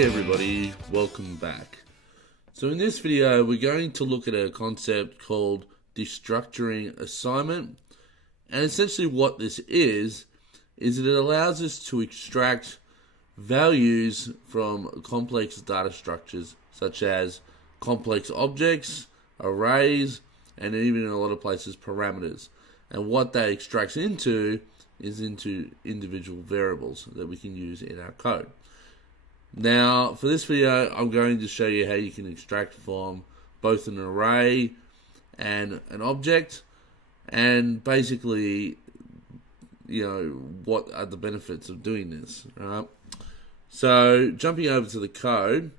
Hey everybody, welcome back. So in this video we're going to look at a concept called Destructuring Assignment, and essentially what this is that it allows us to extract values from complex data structures such as complex objects, arrays, and even in a lot of places parameters. And what that extracts into is into individual variables that we can use in our code. Now, for this video, I'm going to show you how you can extract from both an array and an object, and basically, what are the benefits of doing this, right? So, jumping over to the code,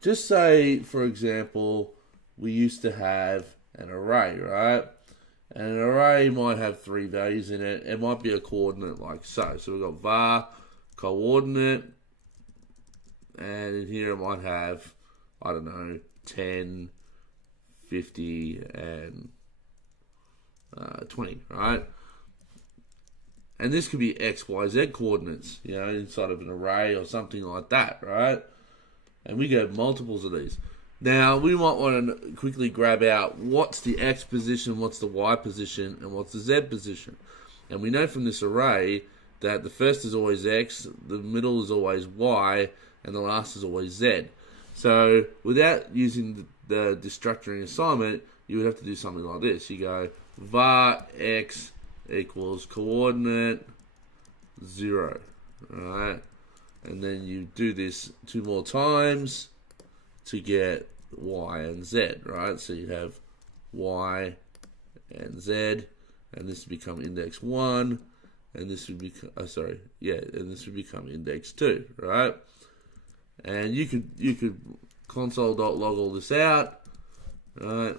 just say, for example, we used to have an array, right? And an array might have three values in it. It might be a coordinate like so. So we've got var coordinate, and in here it might have, 10, 50, and 20, right? And this could be X, Y, Z coordinates, inside of an array or something like that, right? And we get multiples of these. Now, we might want to quickly grab out what's the X position, what's the Y position, and what's the Z position. And we know from this array that the first is always X, the middle is always Y, and the last is always Z. So, without using the destructuring assignment, you would have to do something like this. You go var X equals coordinate 0, right? And then you do this 2 more times to get Y and Z, right? So you have Y and Z, and this would become index 1, and this would become, and this would become index 2, right? And you could console.log all this out, right?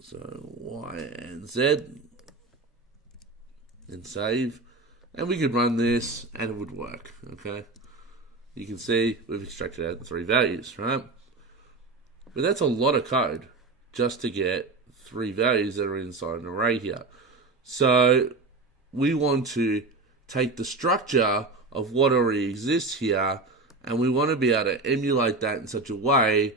So Y and Z, and save. And we could run this and it would work, okay? You can see we've extracted out the 3 values, right? But that's a lot of code just to get 3 values that are inside an array here. So we want to take the structure of what already exists here, and we want to be able to emulate that in such a way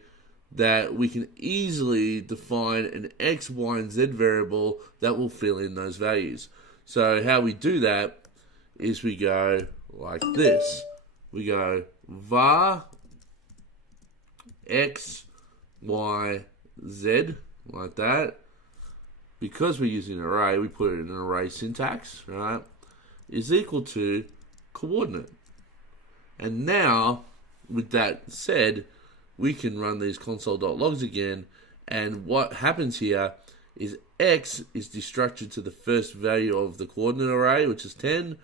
that we can easily define an X, Y, and Z variable that will fill in those values. So how we do that is we go like this. We go var X, Y, Z, like that. Because we're using an array, we put it in an array syntax, right? Is equal to coordinate. And now, with that said, we can run these console.logs again, and what happens here is X is destructured to the first value of the coordinate array, which is 10.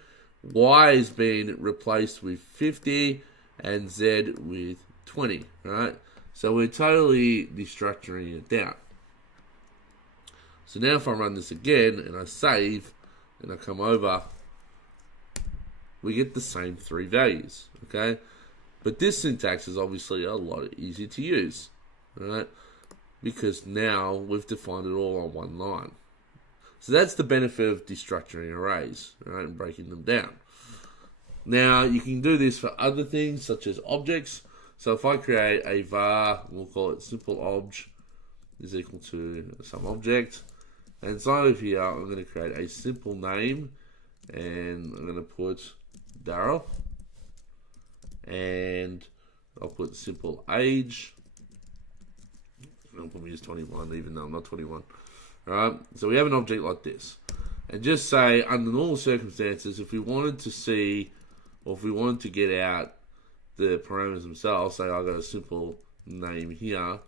Y is being replaced with 50, and Z with 20, right? So we're totally destructuring it down. So now if I run this again, and I save, and I come over, we get the same 3 values, okay? But this syntax is obviously a lot easier to use, right? Because now we've defined it all on one line. So that's the benefit of destructuring arrays, right, and breaking them down. Now, you can do this for other things, such as objects. So if I create a var, we'll call it simple obj is equal to some object. And inside of here, I'm going to create a simple name, and I'm going to put Daryl. And I'll put simple age. I'll put me as 21, even though I'm not 21. Alright, so we have an object like this. And just say, under normal circumstances, if we wanted to see, or if we wanted to get out the parameters themselves, say I got a simple name here,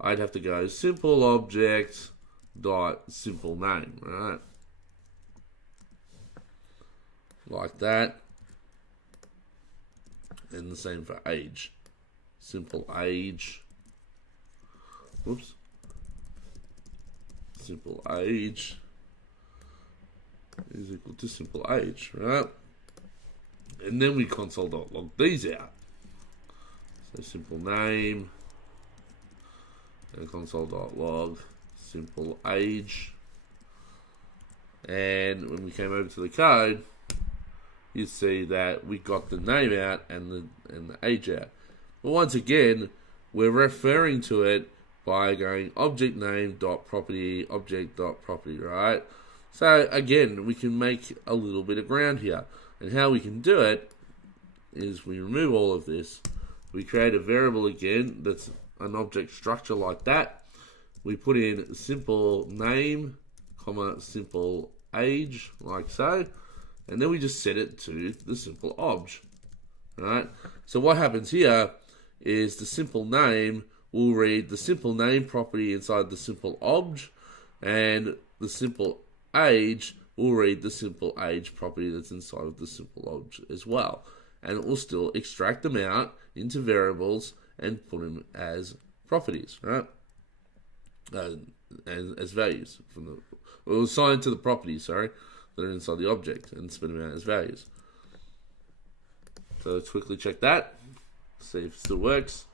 I'd have to go simple object dot simple name, right? Like that. And the same for age. Simple age. Whoops. Simple age is equal to simple age, right? And then we console.log these out. So simple name and console.log simple age. And when we came over to the code, you see that we got the name out and the age out. But once again, we're referring to it by going object name dot property object dot property, right? So again, we can make a little bit of ground here. And how we can do it is we remove all of this. We create a variable again that's an object structure like that. We put in simple name, comma, simple age, like so. And then we just set it to the simple obj, right? So what happens here is the simple name will read the simple name property inside the simple obj, and the simple age will read the simple age property that's inside of the simple obj as well. And it will still extract them out into variables and put them as properties, right? As values from the, or assigned to the properties, sorry, that are inside the object, and spit them out as values. So let's quickly check that, see if it still works,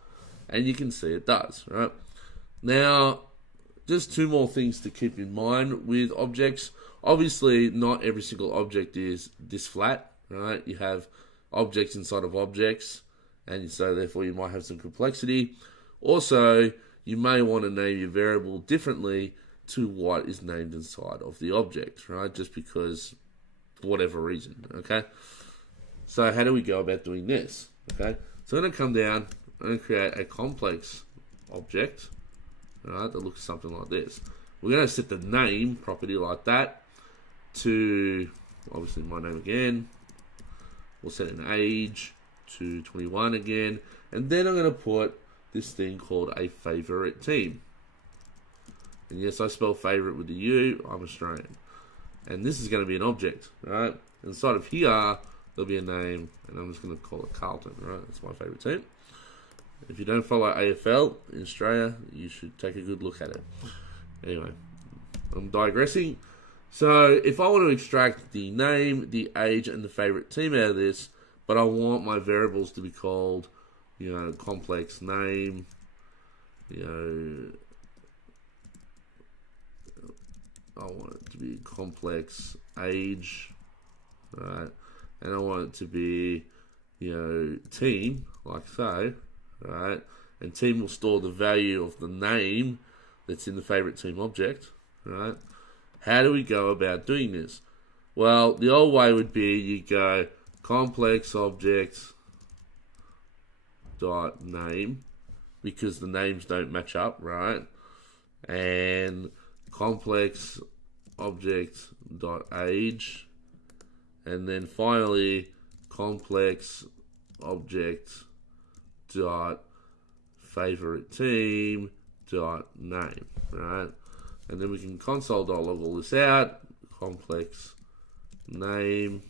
and you can see it does, right? Now, just two more things to keep in mind with objects. Obviously, not every single object is this flat, right? You have objects inside of objects, and so therefore you might have some complexity. Also, you may want to name your variable differently to what is named inside of the object, right? Just because, for whatever reason, okay? So how do we go about doing this, okay? So I'm going to come down, I'm going to create a complex object, right, that looks something like this. We're going to set the name property like that to, obviously, my name again. We'll set an age to 21 again. And then I'm going to put this thing called a favorite team. And yes, I spell favorite with the U. I'm Australian. And this is going to be an object, right? Inside of here, there'll be a name, and I'm just going to call it Carlton, right? That's my favorite team. If you don't follow AFL in Australia, you should take a good look at it. Anyway, I'm digressing. So if I want to extract the name, the age, and the favorite team out of this, but I want my variables to be called, complex name, I want it to be complex age, right? And I want it to be, team, like so, right? And team will store the value of the name that's in the favorite team object, right? How do we go about doing this? Well, the old way would be you go complex object dot name, because the names don't match up, right? And complex object dot age, and then finally complex object dot favorite team dot name, right? And then we can console.log all this out, complex name,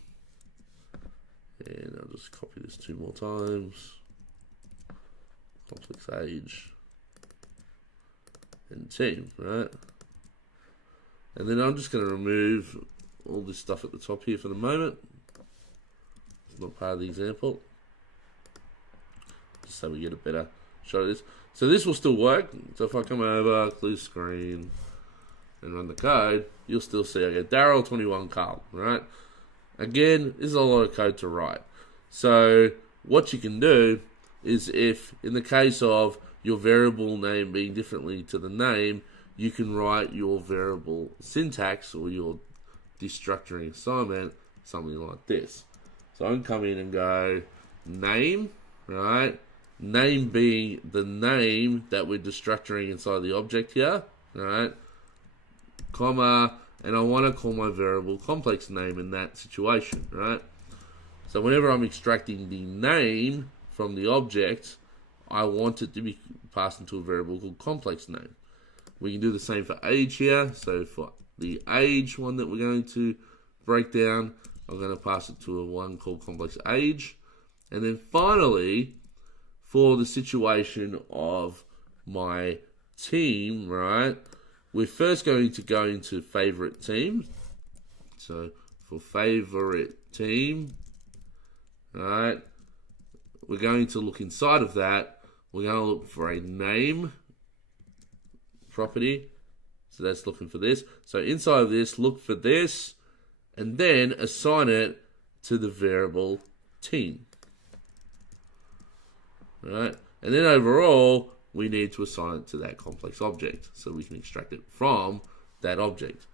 and I'll just copy this 2 more times, complex age and team, right? And then I'm just going to remove all this stuff at the top here for the moment. It's not part of the example, just so we get a better shot of this. So this will still work. So if I come over, clear screen, and run the code, you'll still see I get Daryl 21 Carl, right? Again, this is a lot of code to write. So what you can do is, if in the case of your variable name being differently to the name, you can write your variable syntax or your destructuring assignment something like this. So I can come in and go name, right? Name being the name that we're destructuring inside the object here, right? Comma, and I want to call my variable complex name in that situation, right? So whenever I'm extracting the name from the object, I want it to be passed into a variable called complex name. We can do the same for age here. So for the age one that we're going to break down, I'm going to pass it to a one called complex age. And then finally, for the situation of my team, right, we're first going to go into favorite team. So for favorite team, right, we're going to look inside of that. We're going to look for a name property. So that's looking for this. So inside of this, look for this, and then assign it to the variable team. Right? And then overall, we need to assign it to that complex object so we can extract it from that object.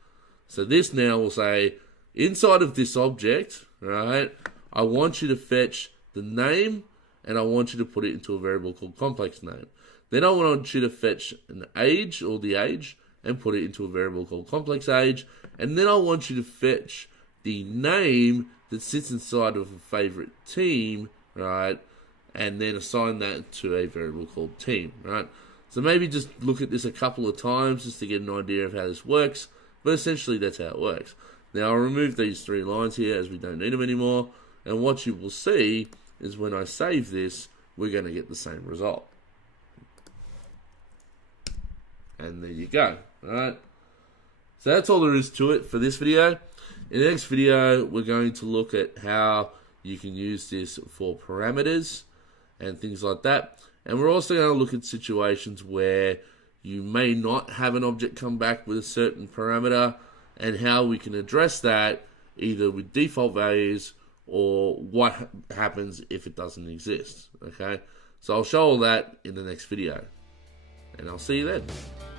So this now will say, inside of this object, right, I want you to fetch the name and I want you to put it into a variable called complex name. Then I want you to fetch an age or the age and put it into a variable called complex age. And then I want you to fetch the name that sits inside of a favorite team, right, and then assign that to a variable called team, right? So maybe just look at this a couple of times just to get an idea of how this works, but essentially that's how it works. Now I'll remove these 3 lines here as we don't need them anymore, and what you will see is when I save this, we're going to get the same result. And there you go, alright? So that's all there is to it for this video. In the next video, we're going to look at how you can use this for parameters and things like that. And we're also going to look at situations where you may not have an object come back with a certain parameter and how we can address that either with default values or what happens if it doesn't exist. Okay, so I'll show all that in the next video, and I'll see you then.